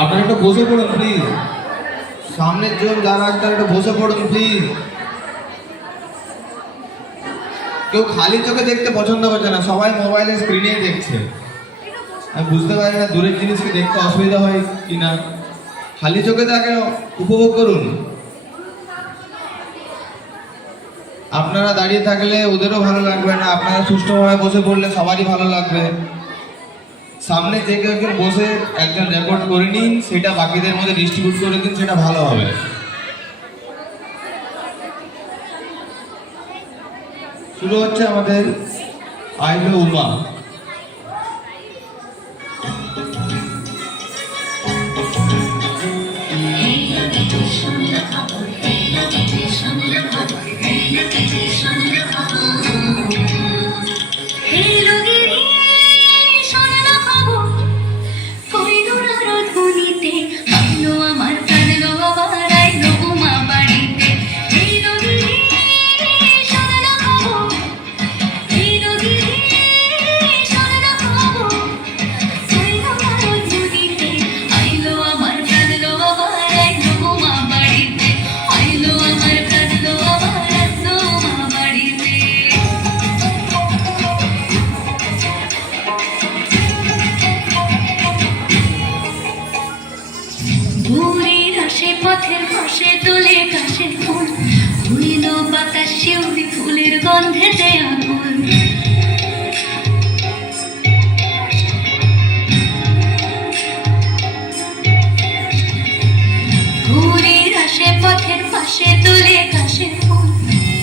আপনারা একটু বসে পড়ুন প্লিজ। সামনের জন যারা আছে তারা একটু বসে পড়ুন প্লিজ। কেউ খালি চোখে দেখতে পছন্দ করছে না, সবাই মোবাইলের স্ক্রিনেই দেখছে। আমি বুঝতে পারি না দূরের জিনিসকে দেখতে অসুবিধা হয় কিনা। খালি চোখে তাকে উপভোগ করুন। আপনারা দাঁড়িয়ে থাকলে ওদেরও ভালো লাগবে না, আপনারা সুষ্ঠুভাবে বসে পড়লে সবারই ভালো লাগবে। সামনে যে কেউ একজন বসে একজন রেকর্ড করে নিন, সেটা বাকিদের মধ্যে ডিস্ট্রিবিউট করে দিন, সেটা ভালো হবে। শুরু হচ্ছে আমাদের আইলো উমা। পথের পাশে তোলে কাশের ফুল, ধুইল বাতাস শিউলি ফুলের গন্ধেতে আগুন। ঘুরির আসে পথের পাশে তোলে কাশের ফুল,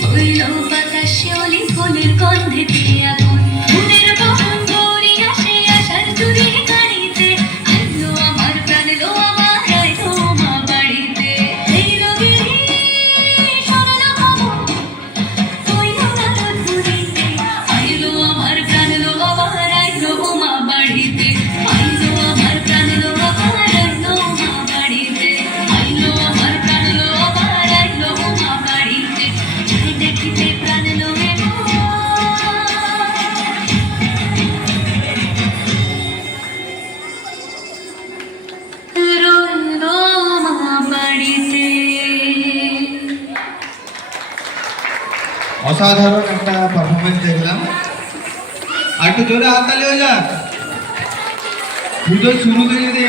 ধুইল বাতাস শিউলি ফুলের গন্ধেতে আগুন। ফুলের বহন গৌরী আসে আসার চুরি গাড়িতে, আইলো আমার প্রাণ লো আমার আইলো মা বাড়িতে। এই রোগিনী সরল খবর কইল না ধুরিতে, আইলো আমার প্রাণ লো আমার আইলো মা বাড়িতে। আইলো আমার প্রাণ লো আমার আইলো মা বাড়িতে। আইলো আমার প্রাণ লো আমার আইলো মা বাড়িতে। যাই দেখিতে প্রাণ লো অসাধারণ একটা পারফরমেন্স দেখলাম। আর একটু জোরে হাততালি হয়ে যাক। পুজোর শুরুতে যদি